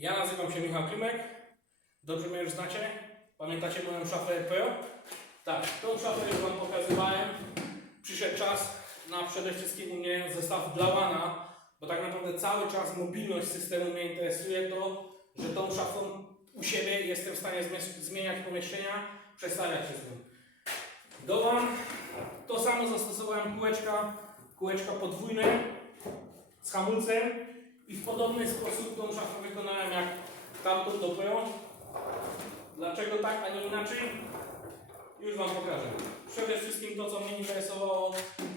Ja nazywam się Michał Klimek. Dobrze mnie już znacie? Pamiętacie moją szafę RPO? Tak, tą szafę już Wam pokazywałem. Przyszedł czas na przede wszystkim u mnie zestaw dla łana, bo tak naprawdę cały czas mobilność systemu mnie interesuje to, że tą szafą u siebie jestem w stanie zmie- zmieniać pomieszczenia, przestawiać się z nim. Do łan to samo zastosowałem kółeczka, kółeczka podwójne z hamulcem i w podobny sposób tą szafę wykonałem jak tamtą do Pro. Dlaczego tak, a nie inaczej? Już Wam pokażę. Przede wszystkim to, co mnie interesowało,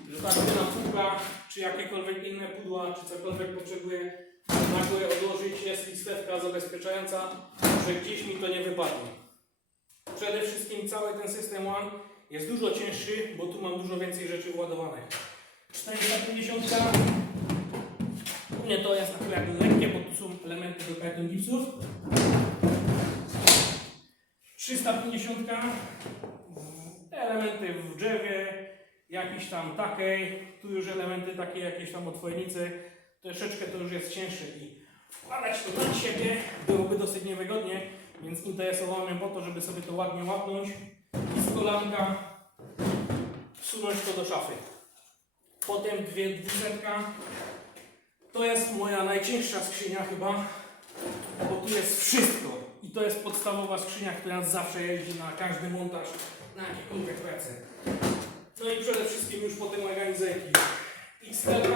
że ta półka, czy jakiekolwiek inne pudła, czy cokolwiek potrzebuję na górę odłożyć, jest listewka zabezpieczająca, że gdzieś mi to nie wypadnie. Przede wszystkim cały ten system One jest dużo cięższy, bo tu mam dużo więcej rzeczy władowanych. 450 u to jest akurat lekkie, bo tu są elementy do karton gipsów. 350 elementy w drzewie, jakiś tam takiej, tu już elementy takie jakieś tam otwojnicy, troszeczkę to już jest cięższe i wkładać to na siebie byłoby dosyć niewygodnie, więc interesowało mnie po to, żeby sobie to ładnie łapnąć i z kolanka wsunąć to do szafy. Potem dwie dwusetka. To jest moja najcięższa skrzynia chyba, bo tu jest wszystko. I to jest podstawowa skrzynia, która zawsze jeździ na każdy montaż, na jakiekolwiek prace. No i przede wszystkim już potem organizerki. XL,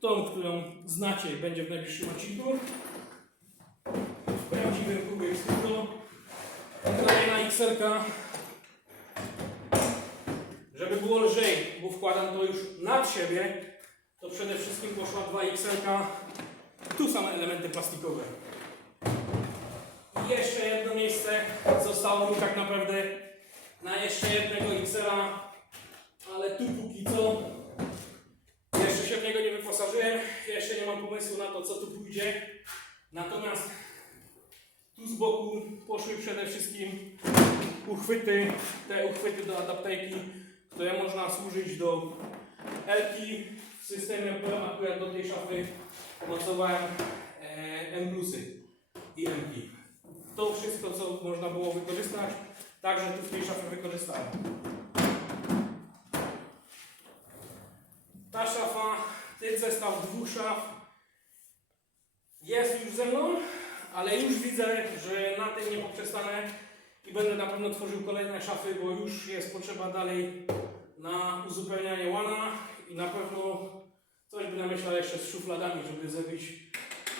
tą, którą znacie, będzie w najbliższym odcinku. W prawdziwym kubie wstydu. Kolejna XL, żeby było lżej, bo wkładam to już nad siebie, to przede wszystkim poszła 2XL. Tu same elementy plastikowe. I jeszcze jedno miejsce zostało mi tak naprawdę na jeszcze jednego XL-a, ale tu póki co jeszcze się w niego nie wyposażyłem, jeszcze nie mam pomysłu na to, co tu pójdzie. Natomiast tu z boku poszły przede wszystkim uchwyty, te uchwyty do adapterki, które można służyć do Elki w systemie Pro, akurat do tej szafy mocowałem e, M-plusy i M-ki. To wszystko, co można było wykorzystać, także tu w tej szafie wykorzystałem. Ta szafa, ten zestaw dwóch szaf jest już ze mną, ale już widzę, że na tym nie poprzestanę i będę na pewno tworzył kolejne szafy, bo już jest potrzeba dalej na uzupełnianie łana i na pewno coś by namyślał jeszcze z szufladami, żeby zrobić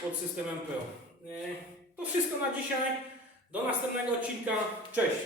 pod systemem Pro. E, To wszystko na dzisiaj. Do następnego odcinka. Cześć!